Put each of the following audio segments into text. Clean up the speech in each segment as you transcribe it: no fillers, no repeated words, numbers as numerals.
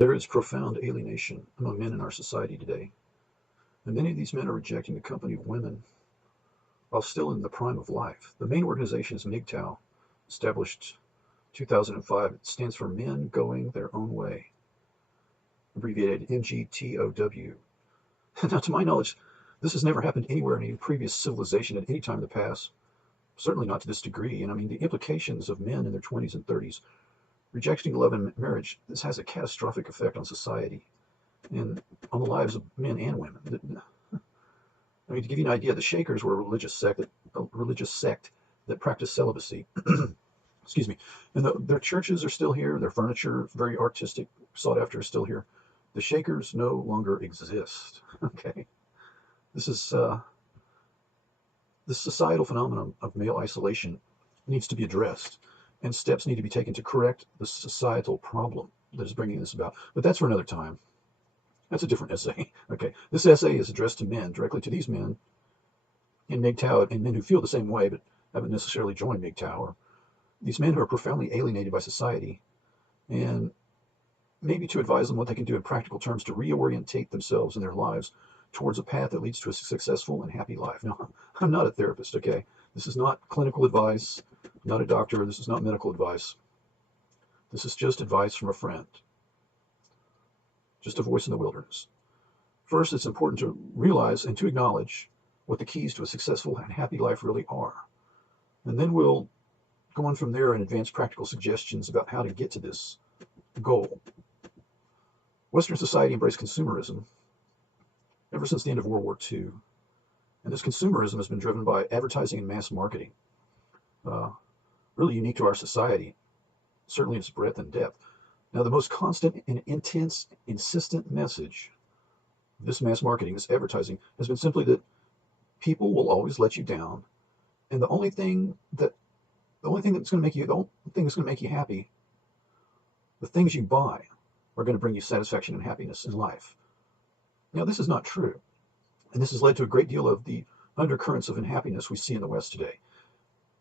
There is profound alienation among men in our society today, and many of these men are rejecting the company of women while still in the prime of life. The main organization is MGTOW, established 2005. It stands for Men Going Their Own Way, abbreviated MGTOW. Now, to my knowledge, this has never happened anywhere in any previous civilization at any time in the past, certainly not to this degree. And I mean, the implications of men in their 20s and 30s rejecting love and marriage, this has a catastrophic effect on society and on the lives of men and women. I mean, to give you an idea, the Shakers were a religious sect that practiced celibacy. Excuse me. And their churches are still here. Their furniture, very artistic, sought after, is still here. The Shakers no longer exist. Okay, this is this societal phenomenon of male isolation needs to be addressed, and steps need to be taken to correct the societal problem that is bringing this about. But that's for another time. That's a different essay. Okay, this essay is addressed to men, directly to these men in MGTOW, and men who feel the same way but haven't necessarily joined MGTOW, or these men who are profoundly alienated by society, and maybe to advise them what they can do in practical terms to reorientate themselves and their lives towards a path that leads to a successful and happy life. Now, I'm not a therapist, okay? This is not clinical advice. I'm not a doctor. This is not medical advice. This is just advice from a friend, just a voice in the wilderness. First, it's important to realize and to acknowledge what the keys to a successful and happy life really are. And then we'll go on from there and advance practical suggestions about how to get to this goal. Western society embraced consumerism ever since the end of World War II. And this consumerism has been driven by advertising and mass marketing, really unique to our society, certainly in its breadth and depth. Now, the most constant and intense, insistent message of this mass marketing, this advertising, has been simply that people will always let you down, and the only thing that's going to make you happy, the things you buy, are going to bring you satisfaction and happiness in life. Now, this is not true, and this has led to a great deal of the undercurrents of unhappiness we see in the West today.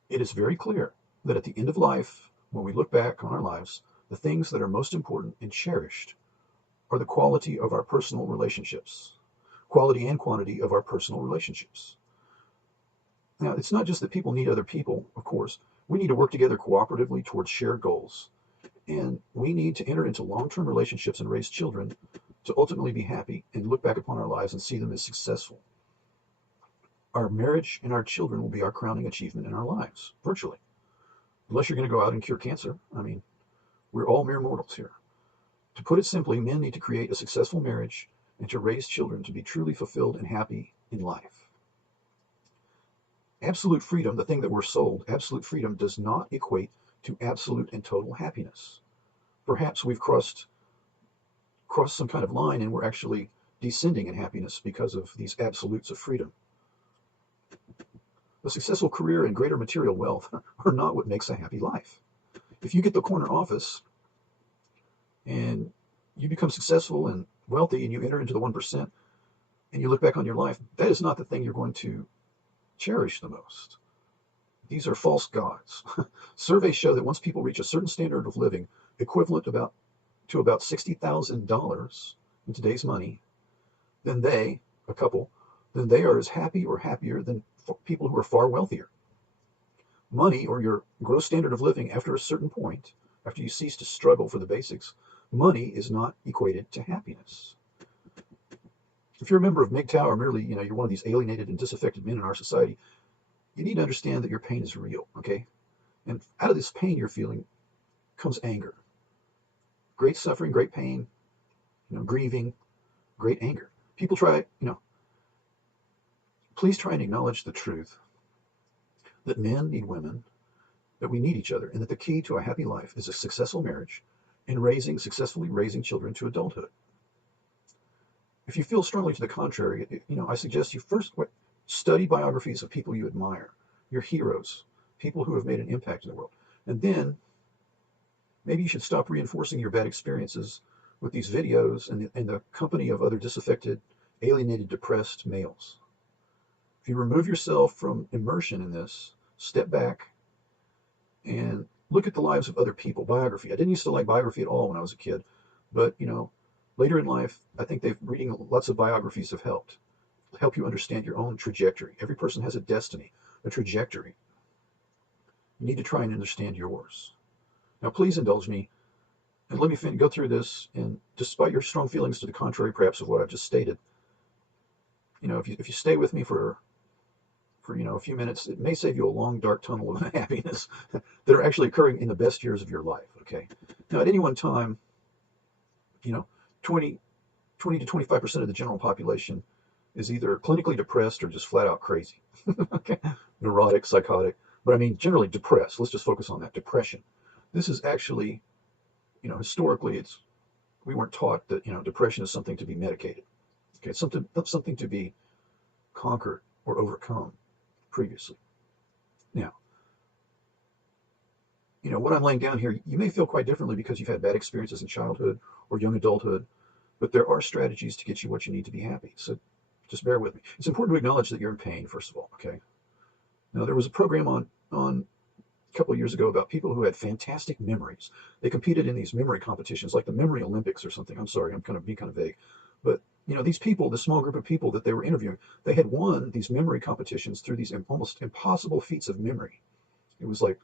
It is very clear that at the end of life, when we look back on our lives, the things that are most important and cherished are the quality of our personal relationships, quality and quantity of our personal relationships. Now, it's not just that people need other people, of course. We need to work together cooperatively towards shared goals. And we need to enter into long-term relationships and raise children to ultimately be happy and look back upon our lives and see them as successful. Our marriage and our children will be our crowning achievement in our lives, virtually. Unless you're going to go out and cure cancer. I mean, we're all mere mortals here. To put it simply, men need to create a successful marriage and to raise children to be truly fulfilled and happy in life. Absolute freedom, the thing that we're sold, absolute freedom does not equate to absolute and total happiness. Perhaps we've crossed some kind of line and we're actually descending in happiness because of these absolutes of freedom. A successful career and greater material wealth are not what makes a happy life. If you get the corner office and you become successful and wealthy and you enter into the 1% and you look back on your life, that is not the thing you're going to cherish the most. These are false gods. Surveys show that once people reach a certain standard of living equivalent to about $60,000 in today's money, then they are as happy or happier than people who are far wealthier. Money, or your gross standard of living after a certain point, after you cease to struggle for the basics, money is not equated to happiness. If you're a member of MGTOW, or merely, you're one of these alienated and disaffected men in our society, you need to understand that your pain is real, okay? And out of this pain you're feeling comes anger. Great suffering, great pain, grieving, great anger. People please try and acknowledge the truth that men need women, that we need each other, and that the key to a happy life is a successful marriage and successfully raising children to adulthood. If you feel strongly to the contrary, I suggest you first study biographies of people you admire, your heroes, people who have made an impact in the world. And then maybe you should stop reinforcing your bad experiences with these videos and the company of other disaffected, alienated, depressed males. If you remove yourself from immersion in this, step back and look at the lives of other people. Biography. I didn't used to like biography at all when I was a kid, But, later in life, I think reading lots of biographies have help you understand your own trajectory. Every person has a destiny, a trajectory. You need to try and understand yours. Now, please indulge me and let me go through this. And despite your strong feelings to the contrary, perhaps, of what I've just stated, if you stay with me for a few minutes, it may save you a long, dark tunnel of happiness that are actually occurring in the best years of your life. Okay. Now, at any one time, you know, 20, 20 to 25% of the general population is either clinically depressed or just flat out crazy. Okay. Neurotic, psychotic. But I mean, generally depressed. Let's just focus on that. Depression. This is actually, historically, we weren't taught that, depression is something to be medicated. Okay. It's something to be conquered or overcome previously. Now, what I'm laying down here, you may feel quite differently because you've had bad experiences in childhood or young adulthood, but there are strategies to get you what you need to be happy. So just bear with me. It's important to acknowledge that you're in pain, first of all, okay? Now, there was a program on a couple of years ago about people who had fantastic memories. They competed in these memory competitions, like the Memory Olympics or something. I'm sorry, I'm being kind of vague. But, these people, the small group of people that they were interviewing, they had won these memory competitions through these almost impossible feats of memory. It was like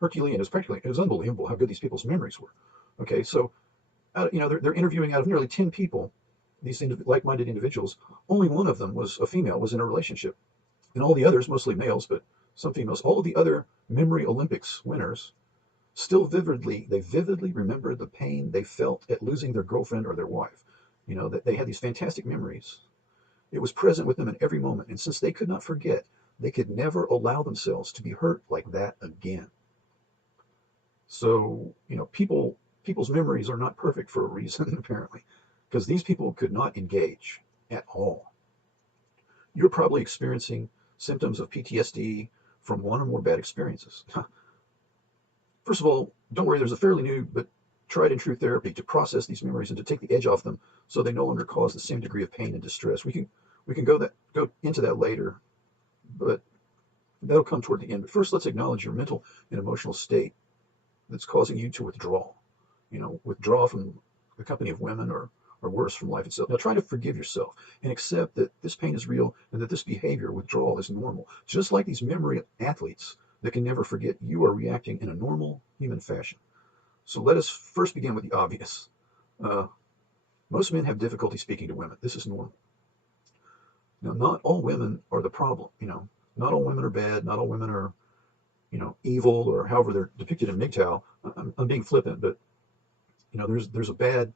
Herculean. It was unbelievable how good these people's memories were. Okay, so they're interviewing out of nearly 10 people, these like-minded individuals. Only one of them was a female, was in a relationship, and all the others, mostly males, but some females. All of the other Memory Olympics winners they vividly remember the pain they felt at losing their girlfriend or their wife. That they had these fantastic memories. It was present with them in every moment, and since they could not forget, they could never allow themselves to be hurt like that again. So, people's memories are not perfect for a reason, apparently, because these people could not engage at all. You're probably experiencing symptoms of PTSD from one or more bad experiences. First of all, don't worry, there's a fairly new but tried and true therapy to process these memories and to take the edge off them so they no longer cause the same degree of pain and distress. We can go into that later, but that'll come toward the end. But first, let's acknowledge your mental and emotional state that's causing you to withdraw. Withdraw from the company of women or worse, from life itself. Now try to forgive yourself and accept that this pain is real and that this behavior, withdrawal, is normal. Just like these memory athletes that can never forget, you are reacting in a normal human fashion. So let us first begin with the obvious. Most men have difficulty speaking to women. This is normal. Now, not all women are the problem. Not all women are bad. Not all women are, evil, or however they're depicted in MGTOW. I'm being flippant, but there's a bad,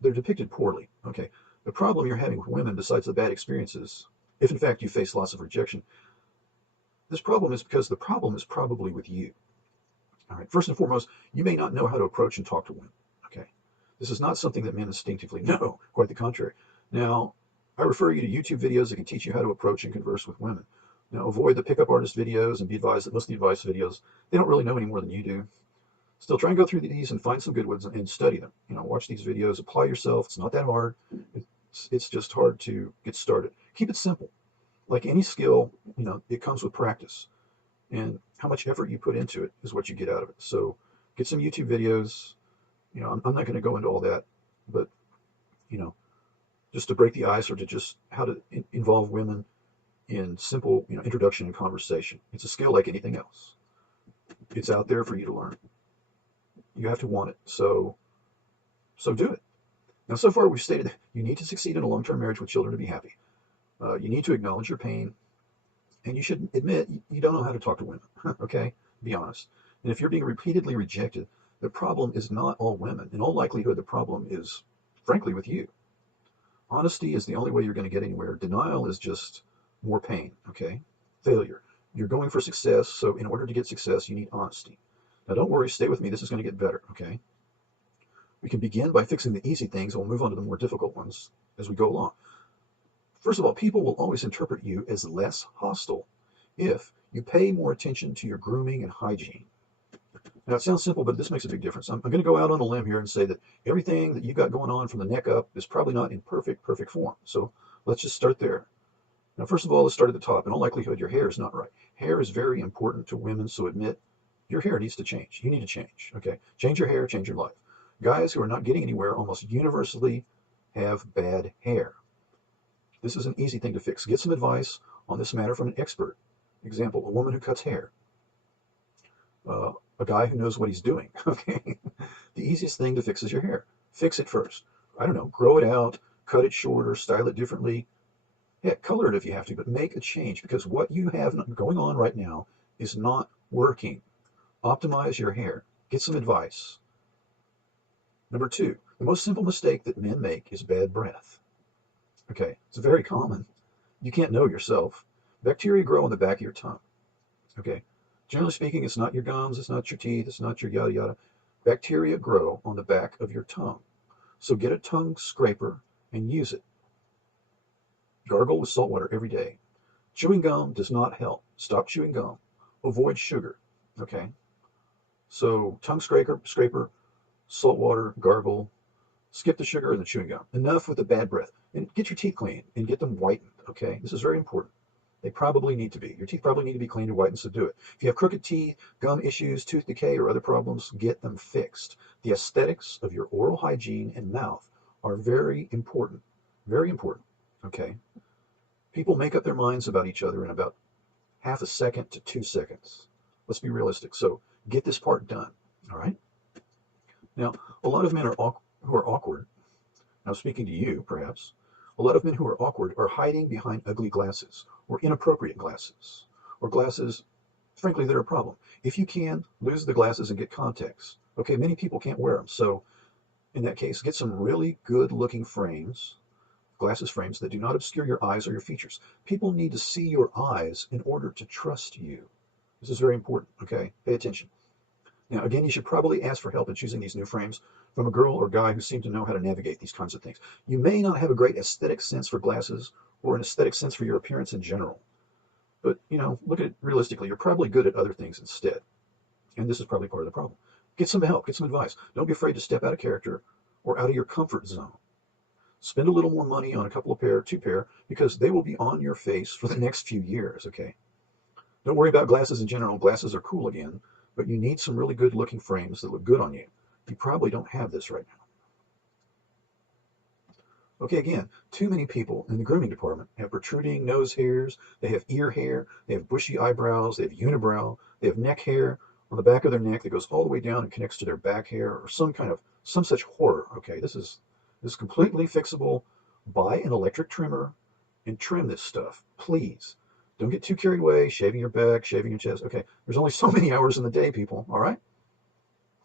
they're depicted poorly. Okay, the problem you're having with women, besides the bad experiences, if in fact you face loss of rejection, this problem is because the problem is probably with you. All right, first and foremost, you may not know how to approach and talk to women. Okay, this is not something that men instinctively know. Quite the contrary. Now, I refer you to YouTube videos that can teach you how to approach and converse with women. Now, avoid the pickup artist videos and be advised that most of the advice videos, they don't really know any more than you do. Still, try and go through these and find some good ones and study them. Watch these videos, apply yourself. It's not that hard. It's just hard to get started. Keep it simple. Like any skill, it comes with practice. And how much effort you put into it is what you get out of it. So get some YouTube videos. I'm not going to go into all that, but, just to break the ice, or to just how to involve women in simple, introduction and conversation. It's a skill like anything else. It's out there for you to learn. You have to want it. So do it. Now, so far we've stated that you need to succeed in a long-term marriage with children to be happy. You need to acknowledge your pain, and you should admit you don't know how to talk to women. Okay? Be honest. And if you're being repeatedly rejected, the problem is not all women. In all likelihood, the problem is, frankly, with you. Honesty is the only way you're going to get anywhere. Denial is just more pain. Okay? Failure. You're going for success, so in order to get success, you need honesty. Now, don't worry. Stay with me. This is going to get better. Okay? We can begin by fixing the easy things, and we'll move on to the more difficult ones as we go along. First of all, people will always interpret you as less hostile if you pay more attention to your grooming and hygiene. Now, it sounds simple, but this makes a big difference. I'm going to go out on a limb here and say that everything that you've got going on from the neck up is probably not in perfect form. So let's just start there. Now, first of all, let's start at the top. In all likelihood, your hair is not right. Hair is very important to women, so admit Your hair needs to change. You need to change, okay? Change your hair, change your life. Guys who are not getting anywhere almost universally have bad hair. This is an easy thing to fix. Get some advice on this matter from an expert. Example, a woman who cuts hair. A guy who knows what he's doing, okay? The easiest thing to fix is your hair. Fix it first. I don't know, grow it out, cut it shorter, style it differently. Yeah, color it if you have to, but make a change, because what you have going on right now is not working. Optimize your hair. Get some advice. Number two, the most simple mistake that men make is bad breath. Okay, it's very common. You can't know yourself. Bacteria grow on the back of your tongue. Okay, generally speaking, it's not your gums, it's not your teeth, it's not your yada yada. Bacteria grow on the back of your tongue. So get a tongue scraper and use it. Gargle with salt water every day. Chewing gum does not help. Stop chewing gum. Avoid sugar. Okay, so tongue scraper, salt water, gargle. Skip the sugar and the chewing gum. Enough with the bad breath. And get your teeth clean and get them whitened, okay? This is very important. They probably need to be. Your teeth probably need to be cleaned and whitened, so do it. If you have crooked teeth, gum issues, tooth decay, or other problems, get them fixed. The aesthetics of your oral hygiene and mouth are very important. Very important, okay? People make up their minds about each other in about half a second to 2 seconds. Let's be realistic. So get this part done, all right? Now, a lot of men who are awkward, now speaking to you perhaps, a lot of men who are awkward are hiding behind ugly glasses or inappropriate glasses or glasses, frankly, that are a problem. If you can, lose the glasses and get contacts. Okay, many people can't wear them. So in that case, get some really good looking frames, glasses frames that do not obscure your eyes or your features. People need to see your eyes in order to trust you. This is very important, okay? Pay attention. Now, again, you should probably ask for help in choosing these new frames from a girl or guy who seem to know how to navigate these kinds of things. You may not have a great aesthetic sense for glasses or an aesthetic sense for your appearance in general. But, look at it realistically. You're probably good at other things instead. And this is probably part of the problem. Get some help. Get some advice. Don't be afraid to step out of character or out of your comfort zone. Spend a little more money on a couple of two pair, because they will be on your face for the next few years, okay? Don't worry about glasses in general. Glasses are cool again. But you need some really good looking frames that look good on you. You probably don't have this right now. Okay, again, too many people in the grooming department have protruding nose hairs, they have ear hair, they have bushy eyebrows, they have unibrow, they have neck hair on the back of their neck that goes all the way down and connects to their back hair, or some such horror. Okay, this is completely fixable. Buy an electric trimmer and trim this stuff, please. Don't get too carried away, shaving your back, shaving your chest. Okay, there's only so many hours in the day, people, all right?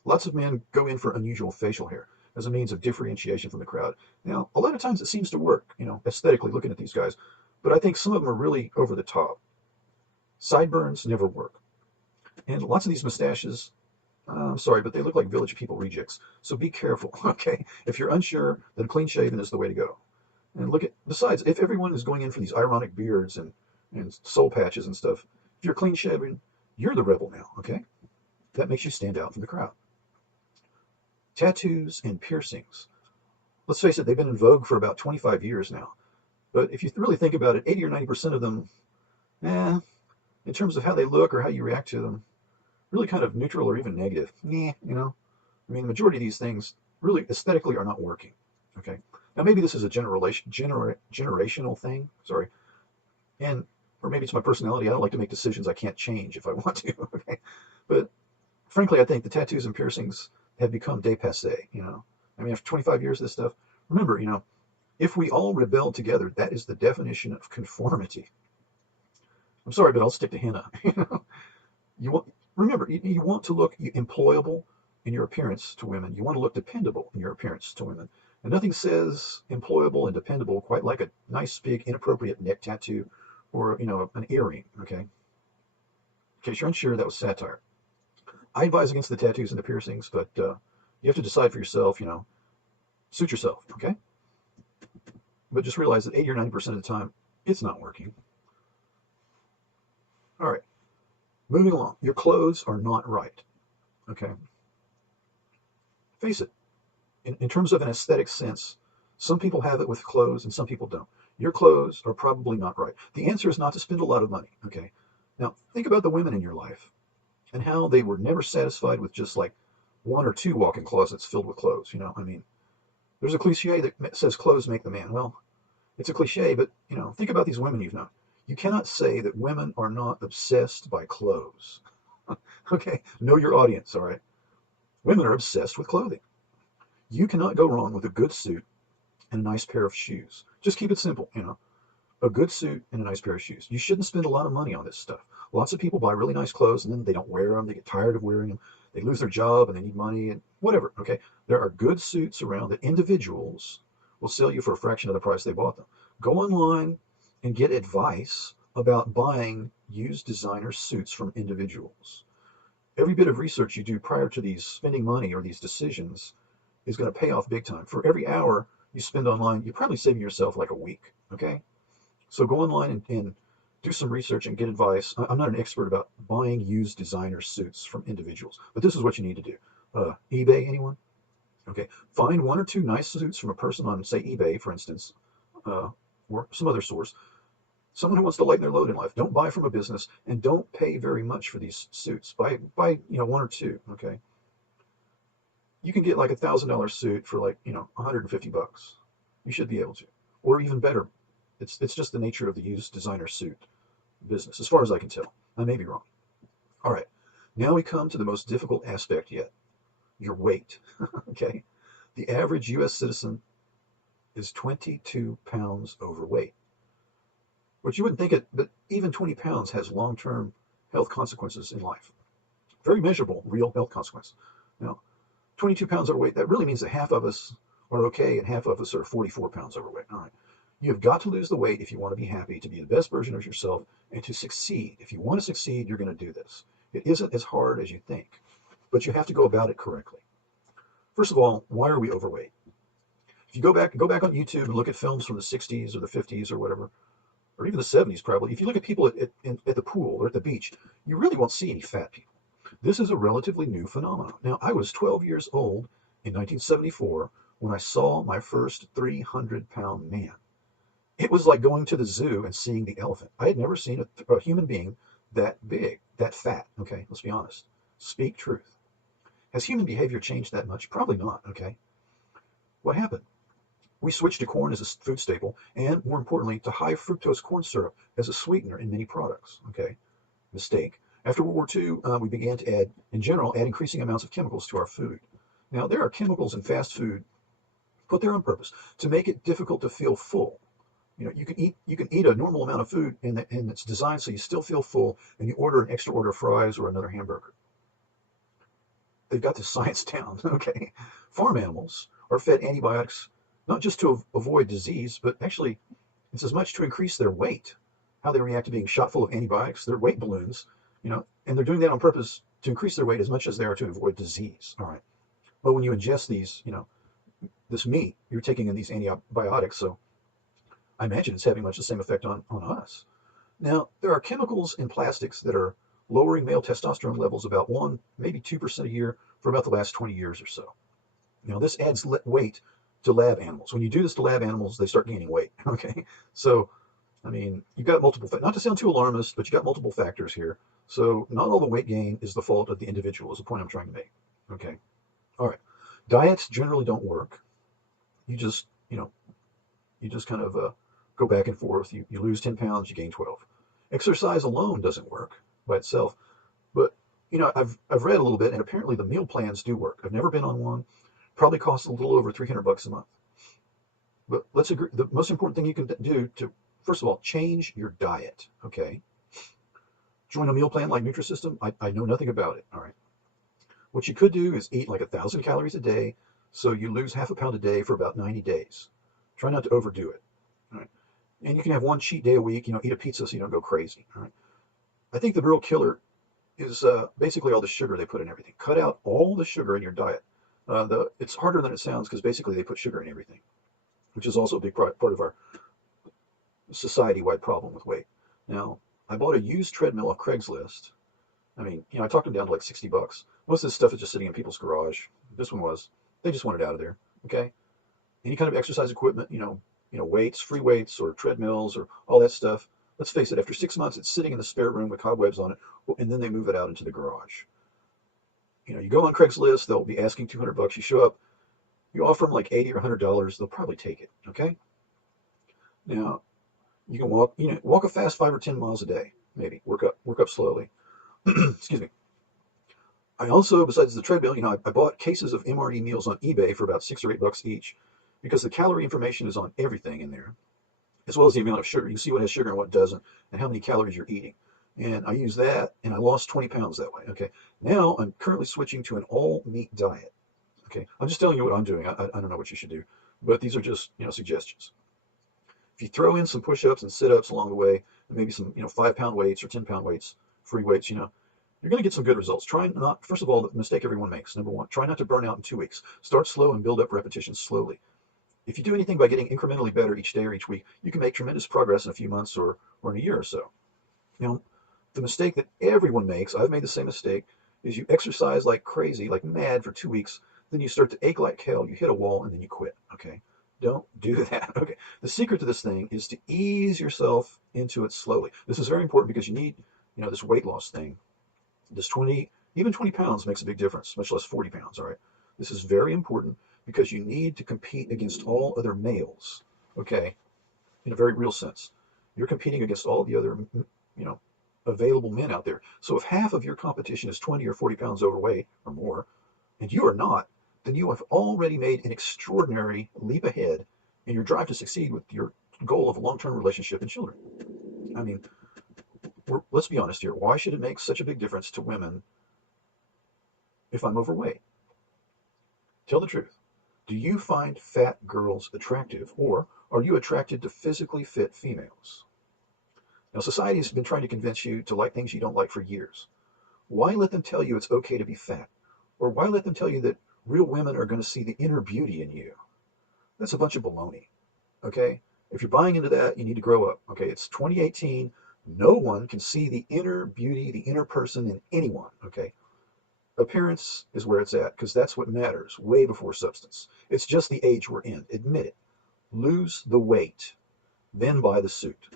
Lots of men go in for unusual facial hair as a means of differentiation from the crowd. Now, a lot of times it seems to work, aesthetically looking at these guys, but I think some of them are really over the top. Sideburns never work. And lots of these mustaches, I'm sorry, but they look like Village People rejects. So be careful, okay? If you're unsure, then clean shaven is the way to go. And besides, if everyone is going in for these ironic beards and soul patches and stuff, if you're clean shaven, you're the rebel now, okay? That makes you stand out from the crowd. Tattoos and piercings. Let's face it, they've been in vogue for about 25 years now. But if you really think about it, 80 or 90% of them, in terms of how they look or how you react to them, really kind of neutral or even negative. I mean, the majority of these things really aesthetically are not working, okay? Now, maybe this is a generational thing, sorry, or maybe it's my personality. I don't like to make decisions I can't change if I want to, okay? But frankly, I think the tattoos and piercings have become dépassé, I mean, after 25 years of this stuff, remember, if we all rebel together, that is the definition of conformity. I'm sorry, but I'll stick to henna. Remember, you want to look employable in your appearance to women. You want to look dependable in your appearance to women. And nothing says employable and dependable quite like a nice, big, inappropriate neck tattoo or, an earring, okay? In case you're unsure, that was satire. I advise against the tattoos and the piercings, but you have to decide for yourself, suit yourself, okay? But just realize that 80 or 90% of the time, it's not working. All right, moving along. Your clothes are not right, okay? Face it, in terms of an aesthetic sense, some people have it with clothes and some people don't. Your clothes are probably not right. The answer is not to spend a lot of money, okay? Now, think about the women in your life. and how they were never satisfied with just like one or two walk-in closets filled with clothes. I mean, there's a cliche that says clothes make the man. Well, it's a cliche, but think about these women you've known. You cannot say that women are not obsessed by clothes. Okay, know your audience, all right? Women are obsessed with clothing. You cannot go wrong with a good suit and a nice pair of shoes. Just keep it simple. A good suit and a nice pair of shoes. You shouldn't spend a lot of money on this stuff. Lots of people buy really nice clothes and then they don't wear them. They get tired of wearing them. They lose their job and they need money and whatever. Okay, there are good suits around that individuals will sell you for a fraction of the price they bought them. Go online and get advice about buying used designer suits from individuals. Every bit of research you do prior to these spending money or these decisions is going to pay off big time. For every hour you spend online, you're probably saving yourself like a week. Okay, so go online and do some research and get advice. I'm not an expert about buying used designer suits from individuals, but this is what you need to do. eBay, anyone? Okay, find one or two nice suits from a person on, say, eBay, for instance, uh, or some other source. Someone who wants to lighten their load in life. Don't buy from a business, and don't pay very much for these suits. Buy one or two. Okay, you can get like $1,000 suit for like $150. You should be able to, or even better. It's just the nature of the used designer suit business, as far as I can tell. I may be wrong. All right, now we come to the most difficult aspect yet: your weight. Okay, the average U.S. citizen is 22 pounds overweight. Which you wouldn't think it, but even 20 pounds has long-term health consequences in life. Very measurable, real health consequences. Now, 22 pounds overweight, that really means that half of us are okay and half of us are 44 pounds overweight. All right. You have got to lose the weight if you want to be happy, to be the best version of yourself, and to succeed. If you want to succeed, you're going to do this. It isn't as hard as you think, but you have to go about it correctly. First of all, why are we overweight? If you go back on YouTube and look at films from the 60s or the 50s or whatever, or even the 70s probably, if you look at people at the pool or at the beach, you really won't see any fat people. This is a relatively new phenomenon. Now, I was 12 years old in 1974 when I saw my first 300-pound man. It was like going to the zoo and seeing the elephant. I had never seen a human being that big, that fat. Okay, let's be honest. Speak truth. Has human behavior changed that much? Probably not. Okay. What happened? We switched to corn as a food staple, and more importantly, to high fructose corn syrup as a sweetener in many products. Okay, mistake. After World War II, we began to in general, add increasing amounts of chemicals to our food. Now, there are chemicals in fast food put there on purpose to make it difficult to feel full. You can eat a normal amount of food, and it's designed so you still feel full, and you order an extra order of fries or another hamburger. They've got the science down. Okay, farm animals are fed antibiotics not just to avoid disease, but actually it's as much to increase their weight. How they react to being shot full of antibiotics, their weight balloons, and they're doing that on purpose to increase their weight as much as they are to avoid disease. All right. But when you ingest this meat, you're taking in these antibiotics, so I imagine it's having much the same effect on us. Now, there are chemicals in plastics that are lowering male testosterone levels about 1, maybe 2% a year for about the last 20 years or so. Now, this adds weight to lab animals. When you do this to lab animals, they start gaining weight. Okay, so I mean, you've got multiple. Not to sound too alarmist, but you've got multiple factors here. So not all the weight gain is the fault of the individual. Is the point I'm trying to make. Okay, all right. Diets generally don't work. You just kind of go back and forth. You lose 10 pounds, you gain 12. Exercise alone doesn't work by itself. But I've read a little bit, and apparently the meal plans do work. I've never been on one. Probably costs a little over $300 a month. But let's agree. The most important thing you can do to, first of all, change your diet. Okay. Join a meal plan like Nutrisystem. I know nothing about it. All right. What you could do is eat like 1,000 calories a day, so you lose half a pound a day for about 90 days. Try not to overdo it. All right. And you can have one cheat day a week. Eat a pizza so you don't go crazy. All right. I think the real killer is basically all the sugar they put in everything. Cut out all the sugar in your diet. It's harder than it sounds because basically they put sugar in everything, which is also a big part of our society-wide problem with weight. Now, I bought a used treadmill off Craigslist. I mean, I talked them down to like $60. Most of this stuff is just sitting in people's garage. This one was. They just wanted it out of there. Okay. Any kind of exercise equipment, weights, free weights, or treadmills, or all that stuff. let's face it, after 6 months, it's sitting in the spare room with cobwebs on it, and then they move it out into the garage. You go on Craigslist, they'll be asking 200 bucks. You show up, you offer them like 80 or $100, they'll probably take it. Okay. Now you can walk a fast 5 or 10 miles a day, maybe work up slowly. Excuse me. I also, besides the treadmill, I bought cases of MRE meals on eBay for about $6 or $8 each, because the calorie information is on everything in there, as well as the amount of sugar. You can see what has sugar and what doesn't, and how many calories you're eating. And I use that, and I lost 20 pounds that way. Okay. Now I'm currently switching to an all meat diet. Okay. I'm just telling you what I'm doing. I don't know what you should do, but these are just, suggestions. If you throw in some push-ups and sit-ups along the way, and maybe some, 5-pound weights or 10-pound weights, free weights, you're going to get some good results. Try not, first of all, the mistake everyone makes, number one, try not to burn out in 2 weeks. Start slow and build up repetitions slowly. If you do anything by getting incrementally better each day or each week, you can make tremendous progress in a few months or in a year or so. The mistake that everyone makes, I've made the same mistake, is you exercise like crazy, like mad for 2 weeks, then you start to ache like hell, you hit a wall, and then you quit. Okay? Don't do that. Okay? The secret to this thing is to ease yourself into it slowly. This is very important because you need, this weight loss thing. This 20 pounds makes a big difference, much less 40 pounds, all right? This is very important because you need to compete against all other males, okay? In a very real sense. You're competing against all the other, available men out there. So if half of your competition is 20 or 40 pounds overweight or more, and you are not, then you have already made an extraordinary leap ahead in your drive to succeed with your goal of a long-term relationship and children. I mean, let's be honest here. Why should it make such a big difference to women if I'm overweight? Tell the truth. Do you find fat girls attractive, or are you attracted to physically fit females? Now, society has been trying to convince you to like things you don't like for years. Why let them tell you it's okay to be fat? Or why let them tell you that real women are going to see the inner beauty in you? That's a bunch of baloney, okay? If you're buying into that, you need to grow up, okay? It's 2018. No one can see the inner beauty, the inner person in anyone, okay? Appearance is where it's at, because that's what matters, way before substance. It's just the age we're in. Admit it. Lose the weight, then buy the suit,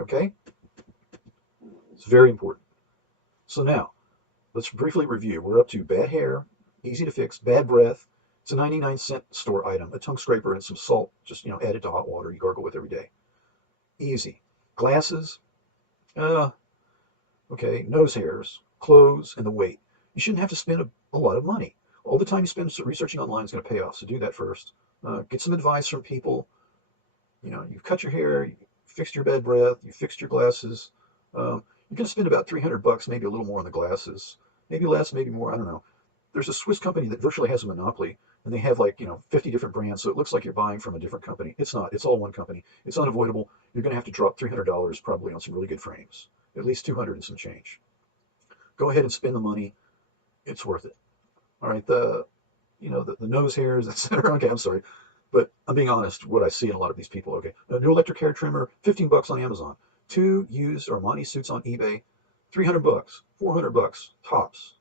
okay? It's very important. So now, let's briefly review. We're up to bad hair, easy to fix, bad breath. It's a 99-cent store item, a tongue scraper and some salt, just, added to hot water you gargle with every day. Easy. Glasses, okay, nose hairs, clothes, and the weight. You shouldn't have to spend a lot of money. All the time you spend researching online is going to pay off, so do that first. Get some advice from people. You've cut your hair, you fixed your bad breath, you fixed your glasses. You're going to spend about 300 bucks, maybe a little more on the glasses. Maybe less, maybe more, I don't know. There's a Swiss company that virtually has a monopoly, and they have 50 different brands, so it looks like you're buying from a different company. It's not. It's all one company. It's unavoidable. You're going to have to drop $300 probably on some really good frames, at least 200 and some change. Go ahead and spend the money. It's worth it. All right, the nose hairs, etc. Okay, I'm sorry, but I'm being honest. What I see in a lot of these people. Okay, a new electric hair trimmer, 15 bucks on Amazon. 2 used Armani suits on eBay, 300 bucks, 400 bucks tops.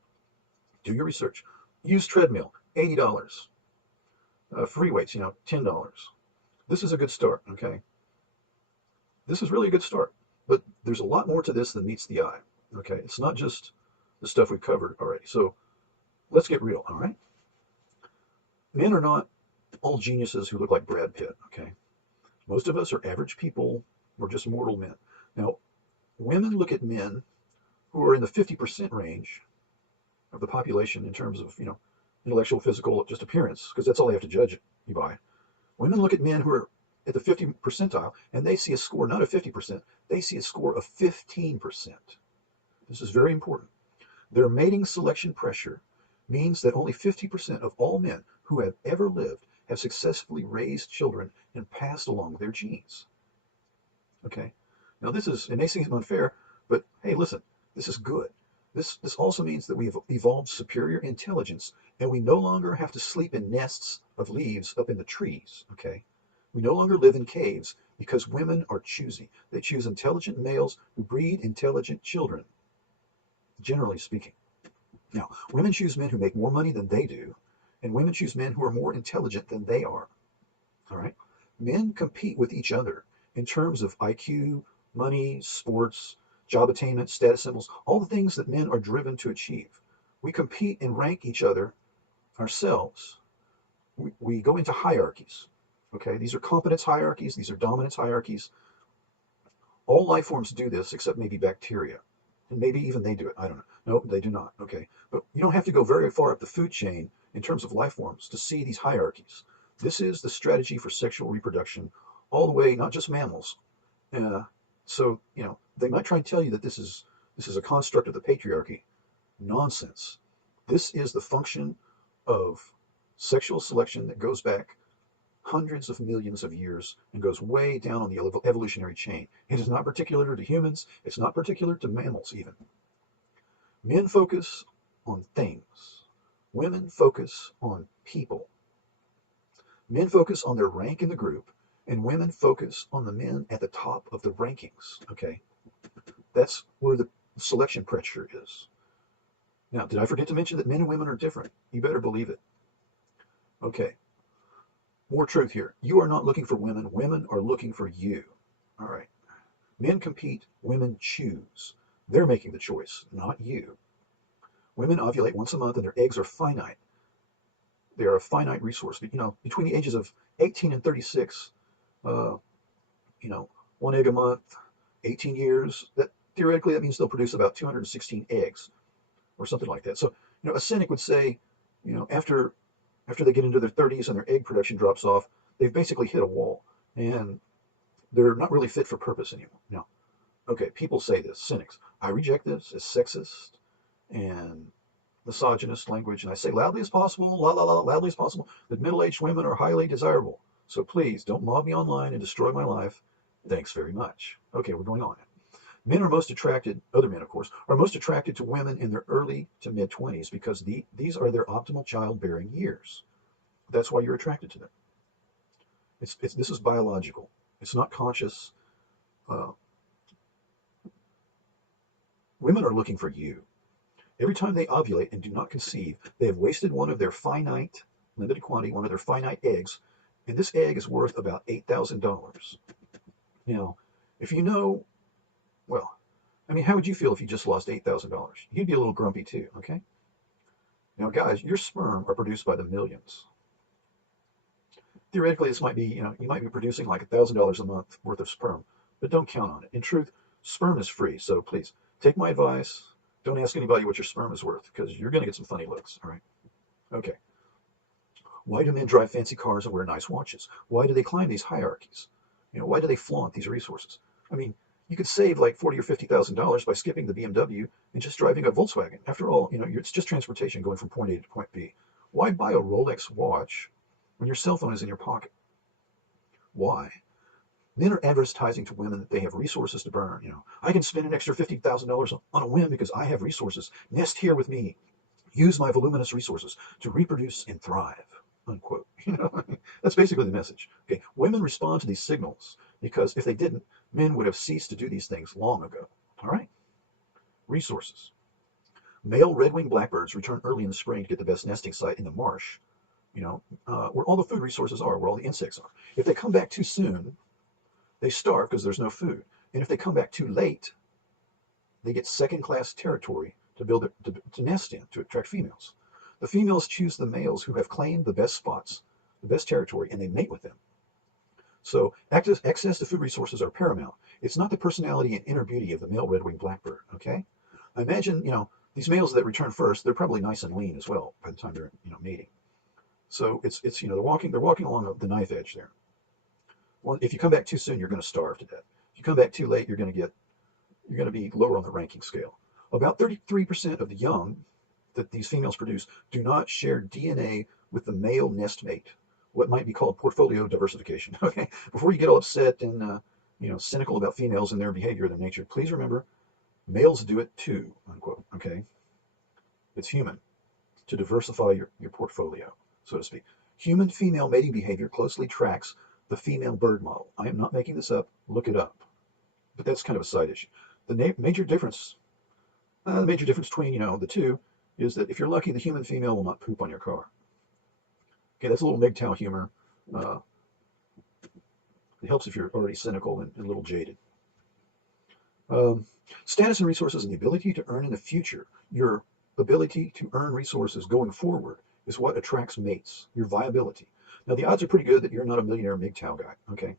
Do your research. Used treadmill, $80. Free weights, $10. This is a good start. Okay, this is really a good start. But there's a lot more to this than meets the eye. Okay, it's not just the stuff we've covered already. So let's get real. All right. Men are not all geniuses who look like Brad Pitt, okay? Most of us are average people. We're just mortal men. Now, women look at men who are in the 50% range of the population in terms of, intellectual, physical, just appearance, because that's all they have to judge you by. Women look at men who are at the 50 percentile, and they see a score not of 50%, they see a score of 15%. This is very important. Their mating selection pressure means that only 50% of all men who have ever lived have successfully raised children and passed along their genes. Okay? Now it may seem unfair, but hey, listen, this is good. This also means that we have evolved superior intelligence, and we no longer have to sleep in nests of leaves up in the trees, okay? We no longer live in caves because women are choosy. They choose intelligent males who breed intelligent children, generally speaking. Now, women choose men who make more money than they do, and women choose men who are more intelligent than they are. All right? Men compete with each other in terms of IQ, money, sports, job attainment, status symbols, all the things that men are driven to achieve. We compete and rank each other ourselves. We go into hierarchies. Okay, these are competence hierarchies, these are dominance hierarchies. All life forms do this except maybe bacteria. And maybe even they do it. I don't know. No, they do not. Okay. But you don't have to go very far up the food chain in terms of life forms to see these hierarchies. This is the strategy for sexual reproduction all the way, not just mammals. Uh, so, they might try and tell you that this is a construct of the patriarchy. Nonsense. This is the function of sexual selection that goes back hundreds of millions of years and goes way down on the evolutionary chain. It is not particular to humans. It's not particular to mammals even. Men focus on things. Women focus on people. Men focus on their rank in the group, and women focus on the men at the top of the rankings. Okay, that's where the selection pressure is. Now, did I forget to mention that men and women are different? You better believe it. Okay, more truth here. You are not looking for women. Women are looking for you. All right. Men compete. Women choose. They're making the choice, not you. Women ovulate once a month, and their eggs are finite. They are a finite resource. But, between the ages of 18 and 36, uh, one egg a month, 18 years. That theoretically that means they'll produce about 216 eggs, or something like that. So, a cynic would say, after they get into their 30s and their egg production drops off, they've basically hit a wall, and they're not really fit for purpose anymore. No. Okay, people say this, cynics. I reject this as sexist and misogynist language, and I say loudly as possible, la la la, loudly as possible, that middle-aged women are highly desirable. So please don't mob me online and destroy my life. Thanks very much. Okay, we're going on. Men are most attracted, other men of course, are most attracted to women in their early to mid-20s because these are their optimal childbearing years. That's why you're attracted to them. This is biological. It's not conscious. Uh, Women are looking for you. Every time they ovulate and do not conceive, they have wasted one of their finite, limited quantity, one of their finite eggs, and this egg is worth about $8,000. Now, if you know, well, how would you feel if you just lost $8,000? You'd be a little grumpy too, okay? Now, guys, your sperm are produced by the millions. Theoretically, this might be, you might be producing like $1,000 a month worth of sperm, but don't count on it. In truth, sperm is free, so please take my advice. Don't ask anybody what your sperm is worth because you're going to get some funny looks, all right? Okay. Why do men drive fancy cars and wear nice watches? Why do they climb these hierarchies? Why do they flaunt these resources? You could save like $40,000 or $50,000 by skipping the BMW and just driving a Volkswagen. After all, it's just transportation going from point A to point B. Why buy a Rolex watch when your cell phone is in your pocket? Why? Men are advertising to women that they have resources to burn. I can spend an extra $50,000 on a whim because I have resources. Nest here with me. Use my voluminous resources to reproduce and thrive. Unquote. That's basically the message. Okay, women respond to these signals because if they didn't, men would have ceased to do these things long ago. All right. Resources. Male red-winged blackbirds return early in the spring to get the best nesting site in the marsh. Where all the food resources are, where all the insects are. If they come back too soon, they starve because there's no food. And if they come back too late, they get second-class territory to nest in, to attract females. The females choose the males who have claimed the best spots, the best territory, and they mate with them. So access to food resources are paramount. It's not the personality and inner beauty of the male red-winged blackbird, okay? Imagine, these males that return first, they're probably nice and lean as well by the time they're, mating. So it's they're walking along the knife edge there. Well, if you come back too soon, you're going to starve to death. If you come back too late, you're going to be lower on the ranking scale. About 33% of the young that these females produce do not share DNA with the male nestmate, what might be called portfolio diversification. Okay, before you get all upset and cynical about females and their behavior, their nature, please remember, males do it too, unquote. Okay, it's human to diversify your portfolio, so to speak. Human female mating behavior closely tracks the female bird model. I am not making this up. Look it up. But that's kind of a side issue. The major difference between the two is that if you're lucky, the human female will not poop on your car. Okay, that's a little MGTOW humor. Uh, it helps if you're already cynical and a little jaded. Um, Status and resources and the ability to earn in the future. Your ability to earn resources going forward is what attracts mates, your viability. Now, the odds are pretty good that you're not a millionaire MGTOW guy, okay?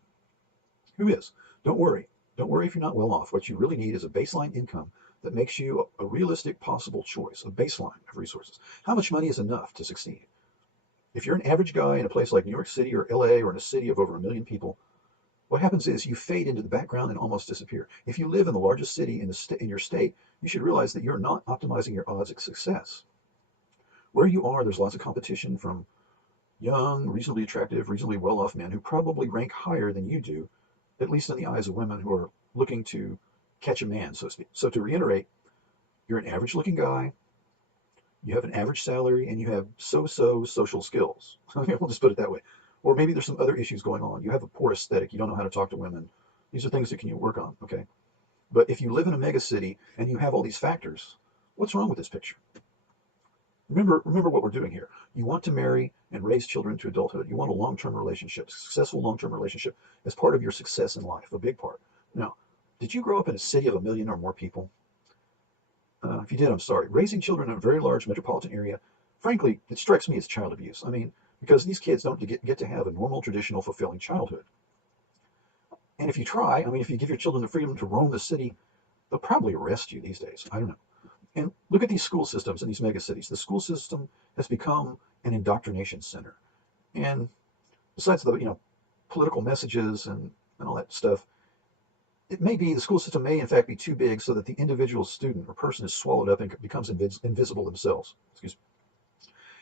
Who is? Don't worry. Don't worry if you're not well off. What you really need is a baseline income that makes you a realistic possible choice, a baseline of resources. How much money is enough to succeed? If you're an average guy in a place like New York City or LA or in a city of over a million people, what happens is you fade into the background and almost disappear. If you live in the largest city in your state, you should realize that you're not optimizing your odds of success. Where you are, there's lots of competition from young, reasonably attractive, reasonably well-off men who probably rank higher than you do, at least in the eyes of women who are looking to catch a man, so to speak. So to reiterate, you're an average-looking guy, you have an average salary, and you have so-so social skills. We'll just put it that way. Or maybe there's some other issues going on. You have a poor aesthetic. You don't know how to talk to women. These are things that you can work on, okay? But if you live in a mega city and you have all these factors, what's wrong with this picture? Remember what we're doing here. You want to marry and raise children to adulthood. You want a long-term relationship, successful long-term relationship as part of your success in life, a big part. Now, did you grow up in a city of a million or more people? If you did, I'm sorry. Raising children in a very large metropolitan area, frankly, it strikes me as child abuse. I mean, because these kids don't get to have a normal, traditional, fulfilling childhood. And if you try, I mean, if you give your children the freedom to roam the city, they'll probably arrest you these days. I don't know. And look at these school systems in these mega cities. The school system has become an indoctrination center. And besides the political messages and all that stuff, it may be the school system may in fact be too big so that the individual student or person is swallowed up and becomes invisible themselves. Excuse me.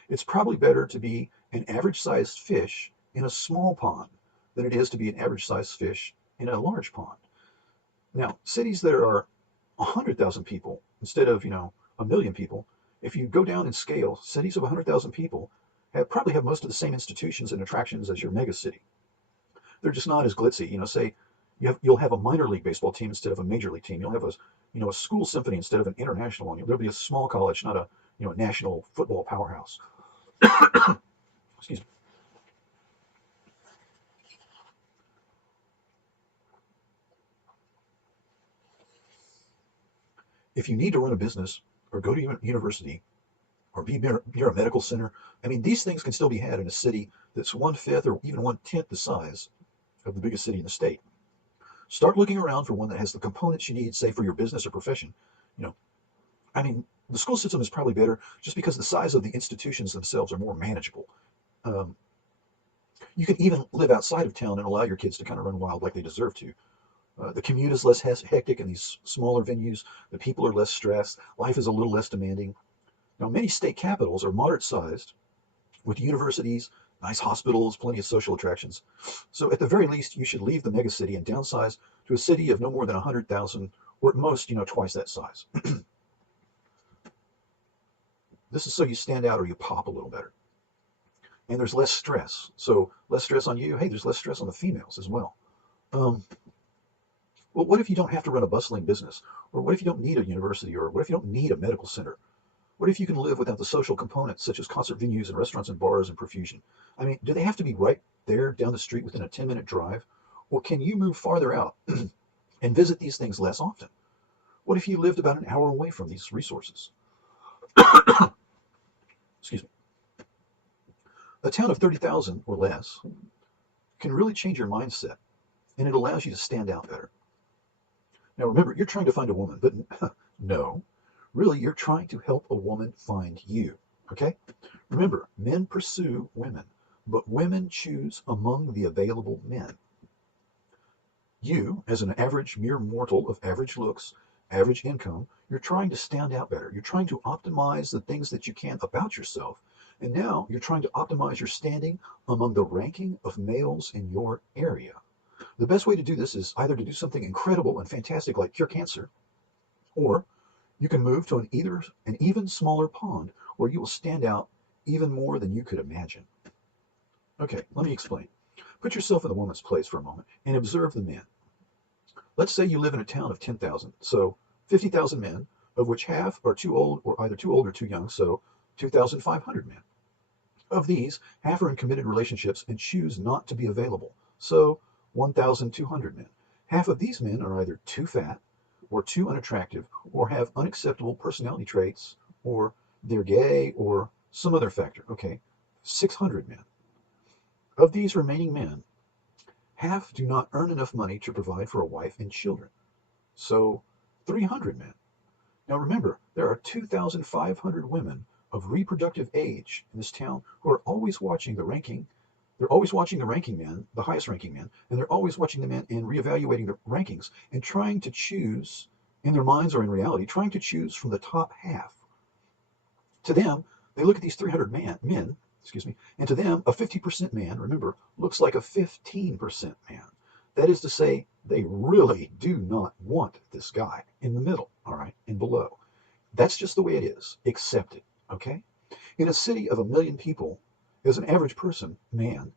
It's probably better to be an average-sized fish in a small pond than it is to be an average-sized fish in a large pond. Now, cities that are 100,000 people instead of, a million people, if you go down in scale, cities of 100,000 people probably have most of the same institutions and attractions as your mega city. They're just not as glitzy. Say you'll have a minor league baseball team instead of a major league team. You'll have a school symphony instead of an international one. There'll be a small college, not a national football powerhouse. Excuse me. If you need to run a business or go to university or be near a medical center, I mean, these things can still be had in a city that's 1/5 or even 1/10 the size of the biggest city in the state. Start looking around for one that has the components you need, say, for your business or profession. You know, I mean, the school system is probably better just because the size of the institutions themselves are more manageable. Um, you can even live outside of town and allow your kids to kind of run wild like they deserve to. The commute is less hectic in these smaller venues. The people are less stressed. Life is a little less demanding. Now, many state capitals are moderate sized with universities, nice hospitals, plenty of social attractions. So at the very least, you should leave the megacity and downsize to a city of no more than 100,000, or at most, twice that size. This is so you stand out or you pop a little better. And there's less stress. So less stress on you. Hey, there's less stress on the females as well. Um, well, what if you don't have to run a bustling business? Or what if you don't need a university? Or what if you don't need a medical center? What if you can live without the social components such as concert venues and restaurants and bars and profusion? I mean, do they have to be right there down the street within a 10-minute drive? Or can you move farther out and visit these things less often? What if you lived about an hour away from these resources? Excuse me. A town of 30,000 or less can really change your mindset, and it allows you to stand out better. Now remember, you're trying to find a woman, but no, really, you're trying to help a woman find you, okay? Remember, men pursue women, but women choose among the available men. You, as an average mere mortal of average looks, average income, you're trying to stand out better. You're trying to optimize the things that you can about yourself. And now you're trying to optimize your standing among the ranking of males in your area. The best way to do this is either to do something incredible and fantastic like cure cancer, or you can move to an even smaller pond where you will stand out even more than you could imagine. Okay, let me explain. Put yourself in the woman's place for a moment and observe the men. Let's say you live in a town of 10,000, so 50,000 men, of which half are too old or either too old or too young, so 2,500 men. Of these, half are in committed relationships and choose not to be available, so 1,200 men. Half of these men are either too fat or too unattractive, or have unacceptable personality traits, or they're gay, or some other factor. Okay, 600 men. Of these remaining men, half do not earn enough money to provide for a wife and children. So 300 men. Now remember, there are 2,500 women of reproductive age in this town who are always watching the ranking. They're always watching the ranking men, the highest ranking men, and they're always watching the men and reevaluating the rankings and trying to choose, in their minds or in reality, trying to choose from the top half. To them, they look at these 300 men, and to them, a 50% man, remember, looks like a 15% man. That is to say, they really do not want this guy in the middle, all right, and below. That's just the way it is. Accept it, okay? In a city of 1 million people, as an average person, man,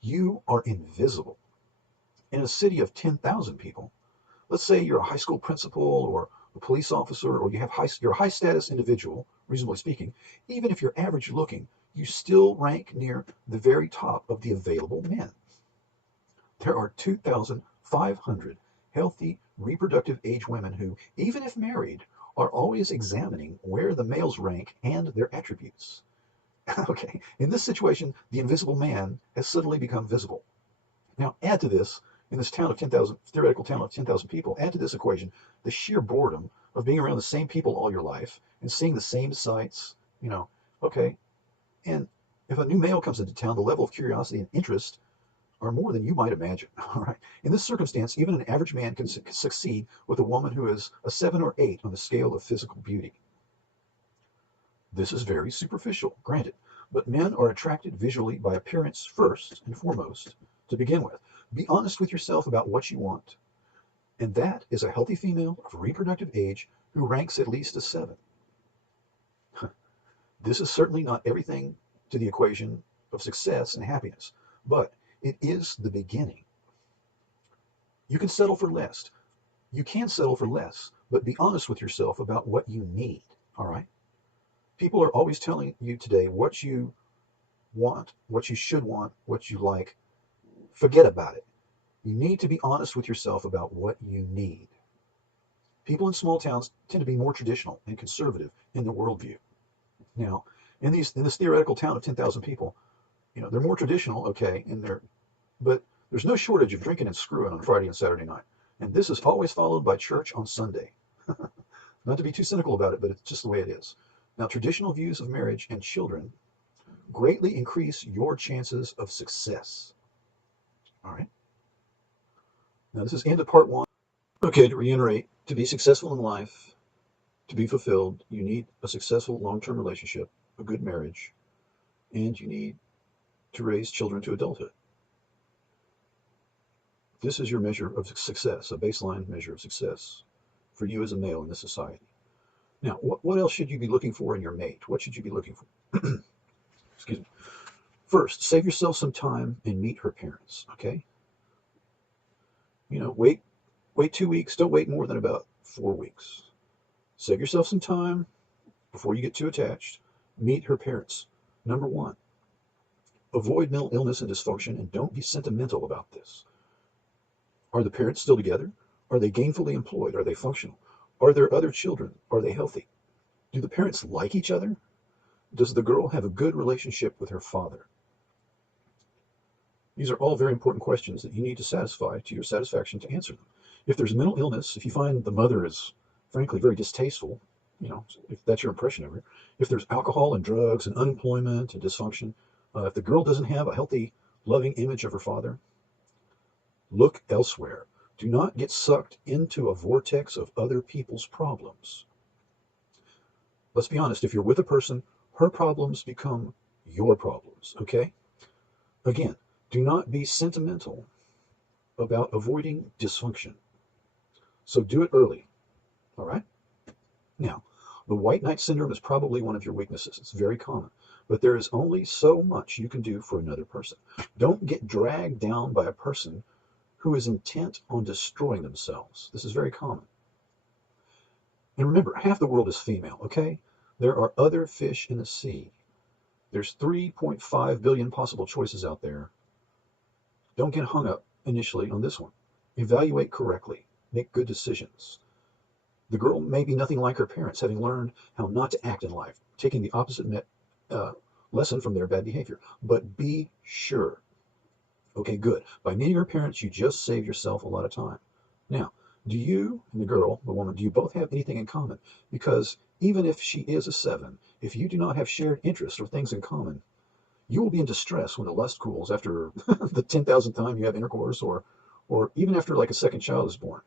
you are invisible. In a city of 10,000 people, let's say you're a high school principal or a police officer, or you're a high status individual, reasonably speaking, even if you're average looking, you still rank near the very top of the available men. There are 2,500 healthy reproductive age women who, even if married, are always examining where the males rank and their attributes. Okay, in this situation, the invisible man has suddenly become visible. Now add to this, in this town of 10,000, theoretical town of 10,000 people, add to this equation the sheer boredom of being around the same people all your life and seeing the same sights, okay. And if a new male comes into town, the level of curiosity and interest are more than you might imagine. All right. In this circumstance, even an average man can succeed with a woman who is a 7 or 8 on the scale of physical beauty. This is very superficial, granted, but men are attracted visually by appearance first and foremost to begin with. Be honest with yourself about what you want, and that is a healthy female of reproductive age who ranks at least a 7. This is certainly not everything to the equation of success and happiness, but it is the beginning. You can settle for less. You can settle for less, but be honest with yourself about what you need, all right? People are always telling you today what you want, what you should want, what you like. Forget about it. You need to be honest with yourself about what you need. People in small towns tend to be more traditional and conservative in their worldview. Now, in this theoretical town of 10,000 people, they're more traditional, okay, but there's no shortage of drinking and screwing on Friday and Saturday night. And this is always followed by church on Sunday. Not to be too cynical about it, but it's just the way it is. Now, traditional views of marriage and children greatly increase your chances of success. All right. Now, this is end of part 1. Okay, to reiterate, to be successful in life, to be fulfilled, you need a successful long-term relationship, a good marriage, and you need to raise children to adulthood. This is your measure of success, a baseline measure of success for you as a male in this society. Now, what else should you be looking for in your mate? What should you be looking for? Excuse me. First, save yourself some time and meet her parents, okay? Wait 2 weeks. Don't wait more than about 4 weeks. Save yourself some time before you get too attached. Meet her parents. Number 1, avoid mental illness and dysfunction, and don't be sentimental about this. Are the parents still together? Are they gainfully employed? Are they functional? Are there other children? Are they healthy? Do the parents like each other? Does the girl have a good relationship with her father? These are all very important questions that you need to satisfy to your satisfaction to answer them. If there's mental illness, if you find the mother is frankly very distasteful, if that's your impression of her, if there's alcohol and drugs and unemployment and dysfunction, if the girl doesn't have a healthy, loving image of her father, look elsewhere. Do not get sucked into a vortex of other people's problems. Let's be honest, if you're with a person, her problems become your problems, okay? Again, do not be sentimental about avoiding dysfunction. So do it early, all right? Now, the white knight syndrome is probably one of your weaknesses. It's very common, but there is only so much you can do for another person. Don't get dragged down by a person who is intent on destroying themselves. This is very common. And remember, half the world is female, okay? There are other fish in the sea. There's 3.5 billion possible choices out there. Don't get hung up initially on this one. Evaluate correctly. Make good decisions. The girl may be nothing like her parents, having learned how not to act in life, taking the opposite uh, lesson from their bad behavior. But be sure, okay, good. By meeting her parents, you just save yourself a lot of time. Now, do you and the girl, the woman, do you both have anything in common? Because even if she is a 7, if you do not have shared interests or things in common, you will be in distress when the lust cools after the 10,000th time you have intercourse, or even after like a second child is born.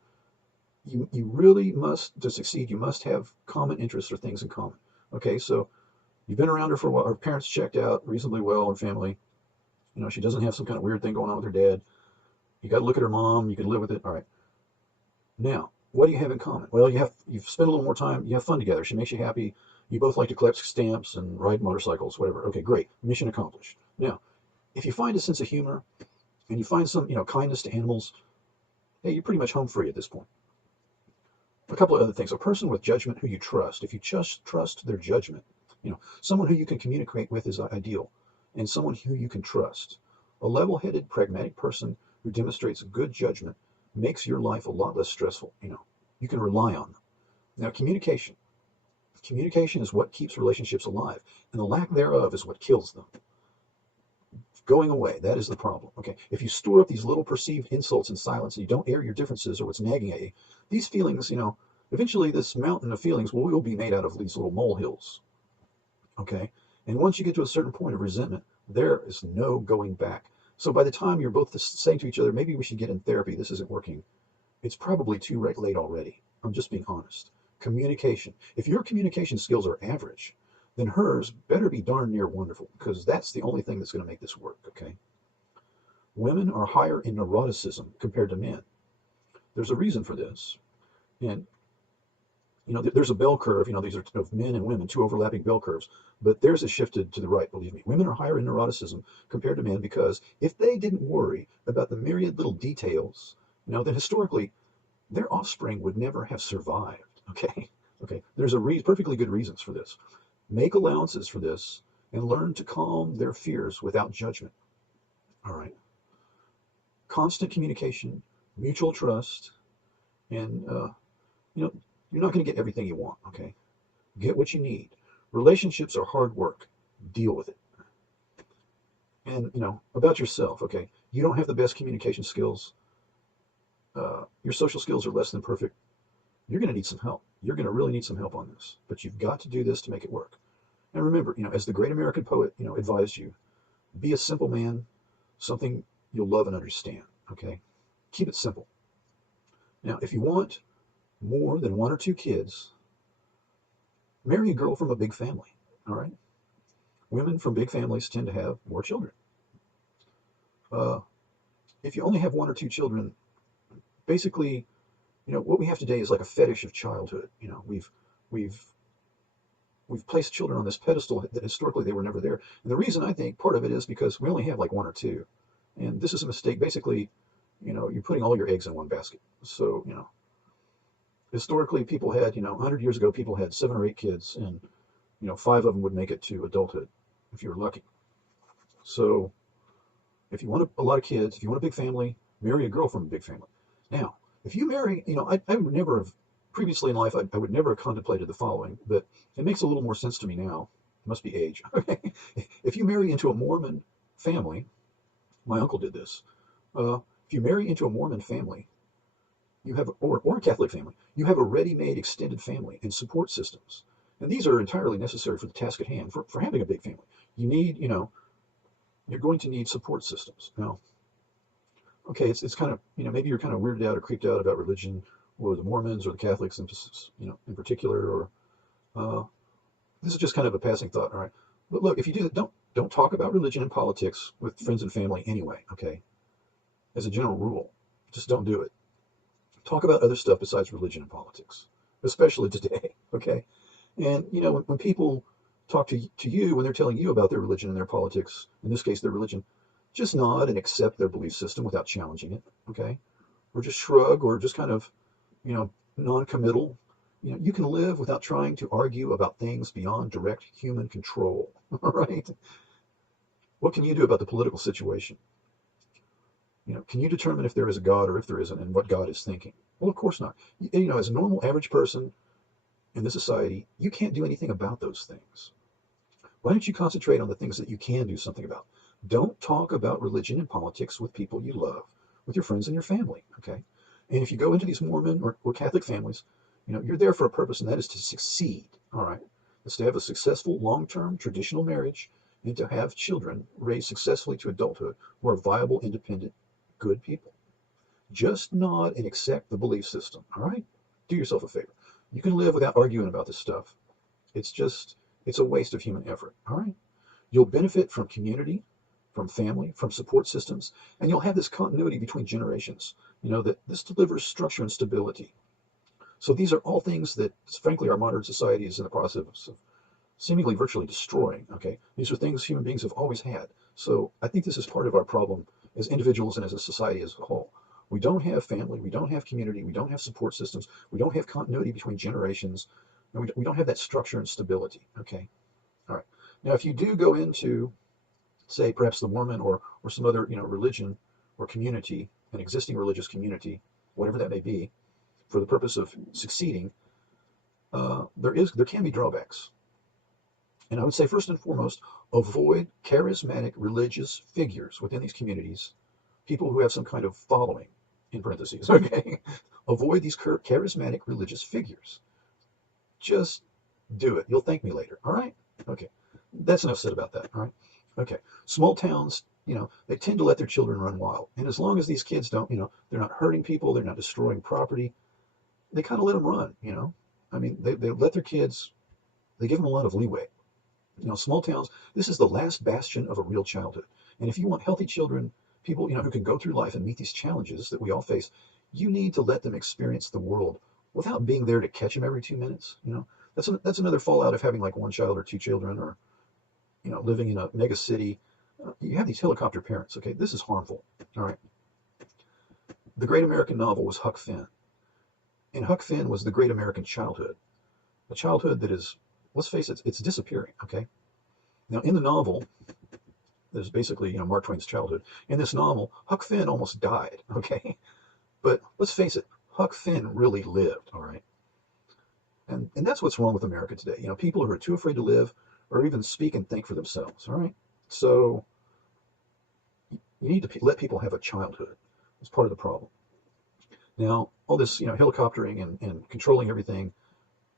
You really must, to succeed, you must have common interests or things in common. Okay, so you've been around her for a while. Her parents checked out reasonably well in family. She doesn't have some kind of weird thing going on with her dad. You got to look at her mom. You can live with it. All right. Now, what do you have in common? Well, you've spent a little more time. You have fun together. She makes you happy. You both like to collect stamps and ride motorcycles, whatever. Okay, great. Mission accomplished. Now, if you find a sense of humor and you find some, kindness to animals, hey, you're pretty much home free at this point. A couple of other things. A person with judgment who you trust. If you just trust their judgment, someone who you can communicate with is ideal, and someone who you can trust. A level-headed, pragmatic person who demonstrates good judgment makes your life a lot less stressful. You can rely on them. Now, communication. Communication is what keeps relationships alive, and the lack thereof is what kills them. Going away, that is the problem. Okay, if you store up these little perceived insults in silence and you don't air your differences or what's nagging at you, these feelings, eventually this mountain of feelings will be made out of these little molehills. Okay, and once you get to a certain point of resentment, there is no going back. So by the time you're both saying to each other, maybe we should get in therapy, this isn't working, it's probably too late already. I'm just being honest. Communication. If your communication skills are average, then hers better be darn near wonderful, because that's the only thing that's going to make this work, okay? Women are higher in neuroticism compared to men. There's a reason for this. And, there's a bell curve, these are of men and women, two overlapping bell curves, but theirs is shifted to the right, believe me. Women are higher in neuroticism compared to men because if they didn't worry about the myriad little details, then historically, their offspring would never have survived, okay? Okay, there's perfectly good reasons for this. Make allowances for this and learn to calm their fears without judgment. All right. Constant communication, mutual trust, and you're not going to get everything you want. Okay. Get what you need. Relationships are hard work. Deal with it. And about yourself. Okay. You don't have the best communication skills. Your social skills are less than perfect. You're going to need some help. You're going to really need some help on this. But you've got to do this to make it work. And remember, as the great American poet, advised you, be a simple man, something you'll love and understand, okay? Keep it simple. Now, if you want more than 1 or 2 kids, marry a girl from a big family, all right? Women from big families tend to have more children. If you only have 1 or 2 children, basically, what we have today is like a fetish of childhood. We've placed children on this pedestal that historically they were never there. And the reason I think part of it is because we only have like 1 or 2. And this is a mistake. Basically, you're putting all your eggs in one basket. So, historically people had, 100 years ago, people had 7 or 8 kids and, 5 of them would make it to adulthood if you were lucky. So if you want a lot of kids, if you want a big family, marry a girl from a big family. Now, if you marry, I would never have, previously in life, I would never have contemplated the following, but it makes a little more sense to me now. It must be age. Okay. If you marry into a Mormon family, my uncle did this. If you marry into a Mormon family, you have, or a Catholic family, you have a ready-made extended family and support systems. And these are entirely necessary for the task at hand, for having a big family. You need, you're going to need support systems. Now, okay, it's kind of, maybe you're kind of weirded out or creeped out about religion or the Mormons or the Catholics, in particular, or this is just kind of a passing thought, all right? But look, if you do that, don't talk about religion and politics with friends and family anyway, okay? As a general rule, just don't do it. Talk about other stuff besides religion and politics, especially today, okay? And, when people talk to you, when they're telling you about their religion and their politics, in this case, their religion, just nod and accept their belief system without challenging it, okay? Or just shrug, or just kind of, non-committal. You can live without trying to argue about things beyond direct human control, all right? What can you do about the political situation? Can you determine if there is a God or if there isn't, and what God is thinking? Well, of course not. As a normal average person in this society, you can't do anything about those things. Why don't you concentrate on the things that you can do something about? Don't talk about religion and politics with people you love, with your friends and your family, okay? And if you go into these Mormon or Catholic families, you're there for a purpose, and that is to succeed, all right? It's to have a successful, long-term, traditional marriage and to have children raised successfully to adulthood who are viable, independent, good people. Just nod and accept the belief system, all right? Do yourself a favor. You can live without arguing about this stuff. It's a waste of human effort, all right? You'll benefit from community, from family, from support systems, and you'll have this continuity between generations, that this delivers structure and stability. So these are all things that, frankly, our modern society is in the process of seemingly virtually destroying, okay? These are things human beings have always had. So I think this is part of our problem as individuals and as a society as a whole. We don't have family, we don't have community, we don't have support systems, we don't have continuity between generations, and we don't have that structure and stability, okay? All right. Now, if you do go into, say, perhaps the Mormon or some other, religion or community, an existing religious community, whatever that may be, for the purpose of succeeding, there can be drawbacks. And I would say, first and foremost, avoid charismatic religious figures within these communities, people who have some kind of following, in parentheses, okay? Avoid these charismatic religious figures. Just do it. You'll thank me later, all right? Okay. That's enough said about that, all right? Okay. Small towns, they tend to let their children run wild. And as long as these kids don't, they're not hurting people, they're not destroying property, they kind of let them run, I mean, they let their kids, they give them a lot of leeway. Small towns, this is the last bastion of a real childhood. And if you want healthy children, people, who can go through life and meet these challenges that we all face, you need to let them experience the world without being there to catch them every 2 minutes. That's another fallout of having like one child or two children, or, living in a mega city. You have these helicopter parents, okay? This is harmful, all right? The great American novel was Huck Finn. And Huck Finn was the great American childhood. A childhood that is, let's face it, it's disappearing, okay? Now, in the novel, there's basically, Mark Twain's childhood. In this novel, Huck Finn almost died, okay? But let's face it, Huck Finn really lived, all right? And that's what's wrong with America today. People who are too afraid to live or even speak and think for themselves, all right? So you need to let people have a childhood. It's part of the problem. Now, all this, helicoptering and controlling everything,